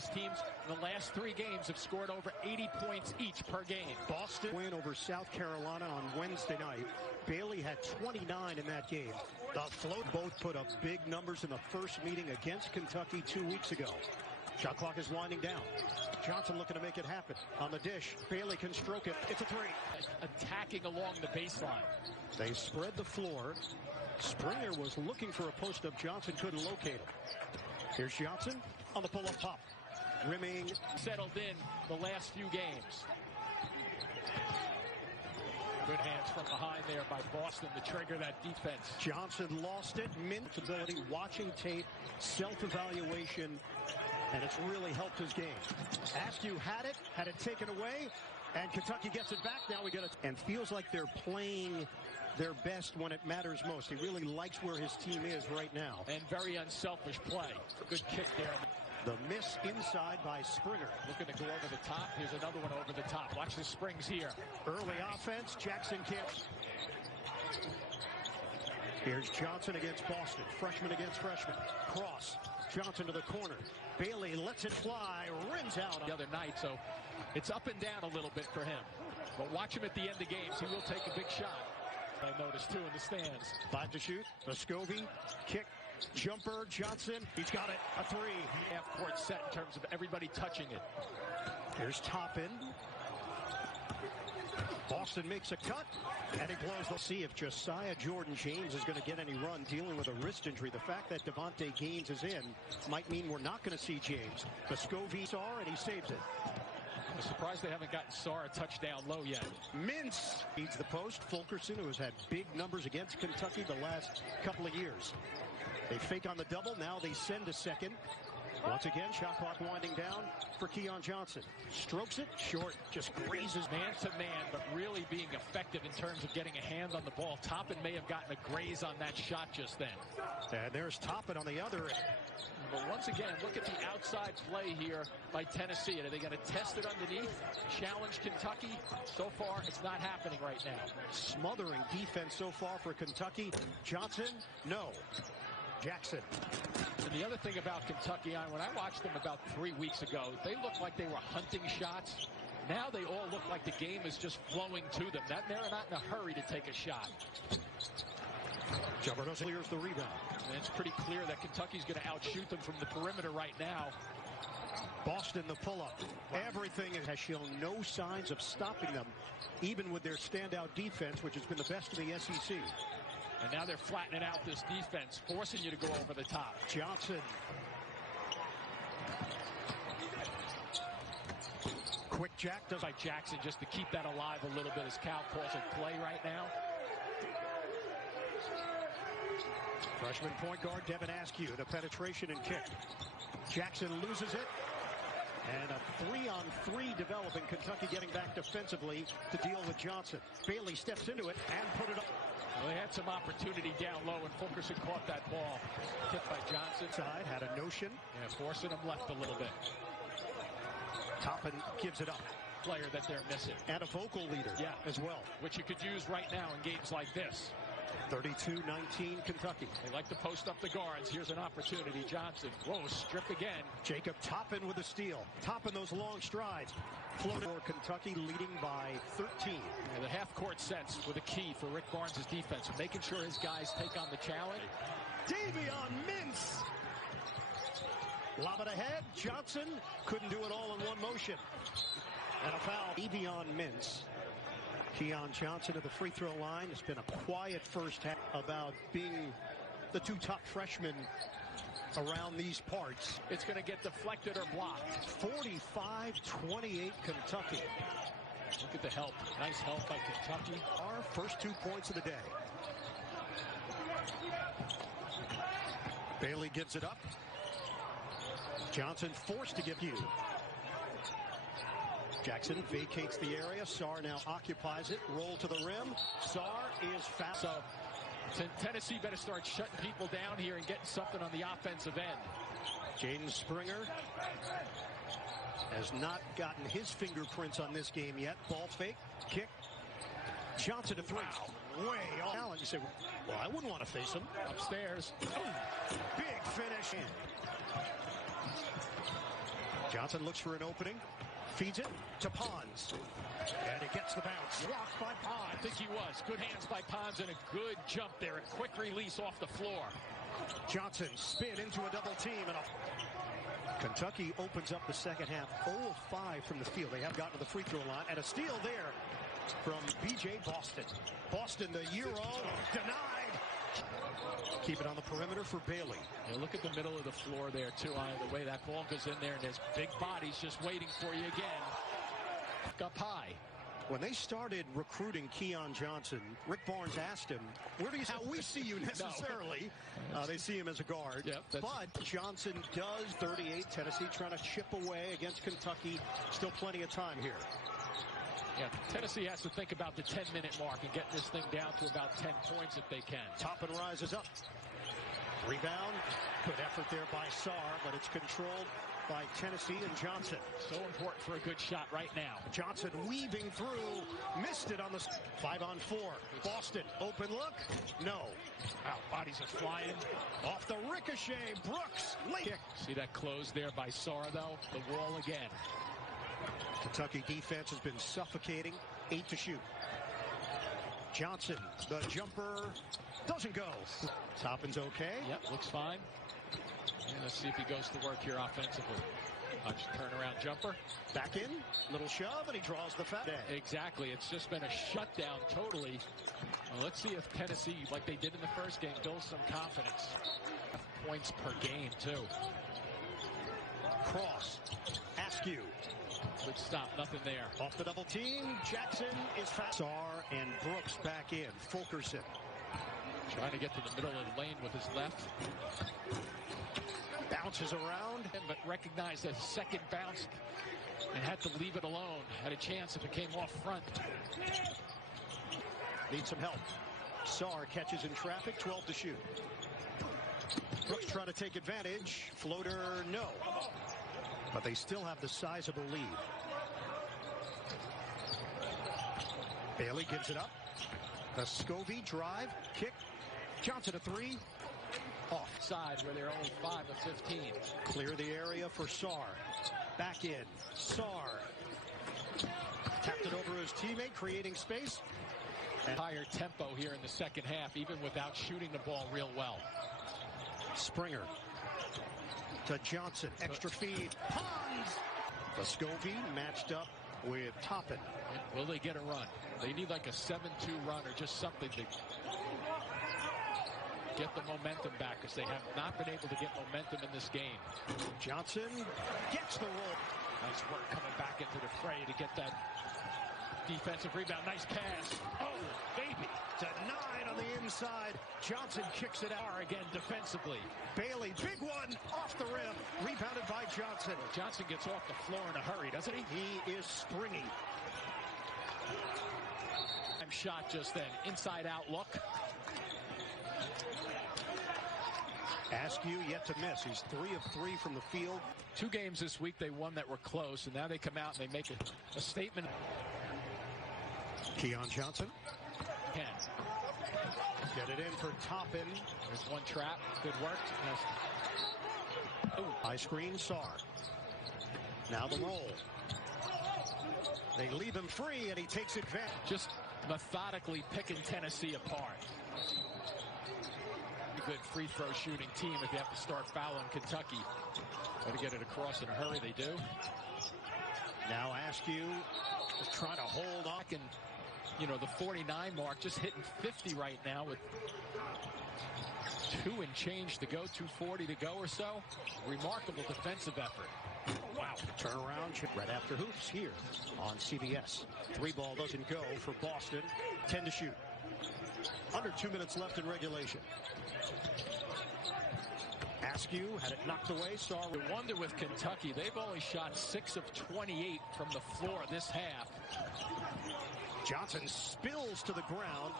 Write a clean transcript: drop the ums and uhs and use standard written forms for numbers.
these teams in the last 3 games have scored over 80 points each per game. Boston win over South Carolina on Wednesday night. Bailey had 29 in that game. The Float both put up big numbers in the first meeting against Kentucky 2 weeks ago. Shot clock is winding down. Johnson looking to make it happen. On the dish, Bailey can stroke it. It's a 3. Attacking along the baseline. They spread the floor. Springer was looking for a post-up. Johnson couldn't locate him. Here's Johnson on the pull-up pop. Rimming. Settled in the last few games. Good hands from behind there by Boston to trigger that defense. Johnson lost it. Ability, watching tape, self-evaluation, and it's really helped his game. Askew had it taken away, and Kentucky gets it back. Now we get it. And feels like they're playing their best when it matters most. He really likes where his team is right now. And very unselfish play. Good kick there. The miss inside by Springer. Looking to go over the top. Here's another one over the top. Watch the springs here. Early offense. Jackson can't. Here's Johnson against Boston. Freshman against freshman. Cross. Johnson to the corner. Bailey lets it fly. Rims out. The other night, so it's up and down a little bit for him. But watch him at the end of games. He will take a big shot. I noticed, too, in the stands. 5 to shoot. Vescovi. Kick. Jumper. Johnson. He's got it. A 3. Half-court set in terms of everybody touching it. Here's Toppin. Boston makes a cut, and he blows. We'll see if Josiah Jordan-James is going to get any run dealing with a wrist injury. The fact that Devontae Gaines is in might mean we're not going to see James. Vescovi saw, and he saves it. I'm surprised they haven't gotten Sarr a touchdown low yet. Mintz leads the post. Fulkerson, who has had big numbers against Kentucky the last couple of years. They fake on the double. Now they send to second. Once again, shot clock winding down for Keon Johnson. Strokes it short, just grazes. Man to man, but really being effective in terms of getting a hand on the ball. Toppin may have gotten a graze on that shot just then. And there's Toppin on the other end. But once again, look at the outside play here by Tennessee. Are they going to test it underneath? Challenge Kentucky? So far, it's not happening right now. Smothering defense so far for Kentucky. Johnson, no. Jackson. And the other thing about Kentucky, when I watched them about 3 weeks ago, they looked like they were hunting shots. Now they all look like the game is just flowing to them. They're not in a hurry to take a shot. Gilberto clears the rebound. And it's pretty clear that Kentucky's going to outshoot them from the perimeter right now. Boston the pull-up. Everything has shown no signs of stopping them, even with their standout defense, which has been the best in the SEC. And now they're flattening out this defense, forcing you to go over the top. Johnson. Quick jack does by Jackson just to keep that alive a little bit as Cal calls it play right now. Freshman point guard Devin Askew, the penetration and kick. Jackson loses it. And a 3-on-3 developing. Kentucky getting back defensively to deal with Johnson. Bailey steps into it and put it up. Well, they had some opportunity down low, and Fulkerson caught that ball. Tipped by Johnson. Side had a notion. Yeah, forcing him left a little bit. Toppin gives it up. Player that they're missing. And a vocal leader as well. Which you could use right now in games like this. 32-19 Kentucky. They like to post up the guards. Here's an opportunity. Johnson. Whoa, strip again. Jacob Toppin with a steal. Toppin those long strides. Floated for Kentucky leading by 13. And the half-court sets were the key for Rick Barnes' defense. Making sure his guys take on the challenge. Davion Mintz. Lob it ahead. Johnson couldn't do it all in one motion. And a foul. Davion Mintz. Keon Johnson at the free throw line. It's been a quiet first half about being the 2 top freshmen around these parts. It's going to get deflected or blocked. 45-28 Kentucky. Look at the help. Nice help by Kentucky. Our first 2 points of the day. Bailey gives it up. Johnson forced to give you. Jackson vacates the area. Sarr now occupies it. Roll to the rim. Sarr is fouled. So Tennessee better start shutting people down here and getting something on the offensive end. Jaden Springer has not gotten his fingerprints on this game yet. Ball fake. Kick. Johnson to 3. Wow. Way off. Allen, you say, well, I wouldn't want to face him. Upstairs. Big finish in. Johnson looks for an opening. Feeds it to Pons. And it gets the bounce. Blocked by Pons. I think he was. Good hands by Pons and a good jump there. A quick release off the floor. Johnson spin into a double team. And Kentucky opens up the second half 0 of 5 from the field. They have gotten to the free throw line. And a steal there from B.J. Boston. Boston, the Euro, denied. Keep it on the perimeter for Bailey. Yeah, look at the middle of the floor there, too. The way that ball goes in there, and there's big bodies just waiting for you again. Up high. When they started recruiting Keon Johnson, Rick Barnes asked him, where do you how we see you necessarily? No. They see him as a guard. Yep, but Johnson does 38. Tennessee trying to chip away against Kentucky. Still plenty of time here. Yeah, Tennessee has to think about the 10-minute mark and get this thing down to about 10 points if they can. Toppin rises up. Rebound. Good effort there by Sarr, but it's controlled by Tennessee and Johnson. So important for a good shot right now. Johnson weaving through. Missed it on the 5-on-4. Boston, open look. No. Wow, bodies are flying. Off the ricochet. Brooks. Late kick. See that close there by Sarr, though? The wall again. Kentucky defense has been suffocating. 8 to shoot. Johnson, the jumper, doesn't go. Toppin's okay. Yep, looks fine. And let's see if he goes to work here offensively. Watch turnaround jumper. Back in, little shove, and he draws the foul. Exactly. It's just been a shutdown totally. Well, let's see if Tennessee, like they did in the first game, builds some confidence. Points per game, too. Cross. Askew. Good stop, nothing there. Off the double team, Jackson is fast. Sarr and Brooks back in. Fulkerson. Trying to get to the middle of the lane with his left. Bounces around. But recognized a second bounce and had to leave it alone. Had a chance if it came off front. Needs some help. Sarr catches in traffic, 12 to shoot. Brooks trying to take advantage. Floater, no. But they still have the sizable lead. Bailey gives it up. A Scovey drive, kick. Johnson a 3. Offside where they're only 5 of 15. Clear the area for Sarr. Back in. Sarr. Tapped it over his teammate, creating space. And higher tempo here in the second half, even without shooting the ball real well. Springer. To Johnson. Extra feed. Pons! Vescovi matched up with Toppin. Will they get a run? They need like a 7-2 run or just something to get the momentum back, because they have not been able to get momentum in this game. Johnson gets the roll. Nice work coming back into the fray to get that defensive rebound. Nice pass. Oh, baby. Denied on the inside. Johnson kicks it out again defensively. Bailey, big one off the rim. Rebounded by Johnson. Johnson gets off the floor in a hurry, doesn't he? He is springy. Shot just then. Inside out look. Askew yet to miss. He's 3 of 3 from the field. 2 games this week they won that were close, and now they come out and they make a statement. Keon Johnson. Ken. Get it in for Toppin. There's one trap. Good work. Ooh. High screen, Sarr. Now the roll. They leave him free, and he takes advantage. Just methodically picking Tennessee apart. A good free throw shooting team if you have to start fouling Kentucky. Got to get it across in a hurry. They do. Now Askew is trying to hold on. And, you know, the 49 mark, just hitting 50 right now with 2 and change to go, 2:40 to go or so. Remarkable defensive effort. Wow. Turnaround right after hoops here on CBS. 3 ball doesn't go for Boston. 10 to shoot. Under 2 minutes left in regulation. Askew had it knocked away. Sarr. I wonder with Kentucky, they've only shot 6 of 28 from the floor this half. Johnson spills to the ground.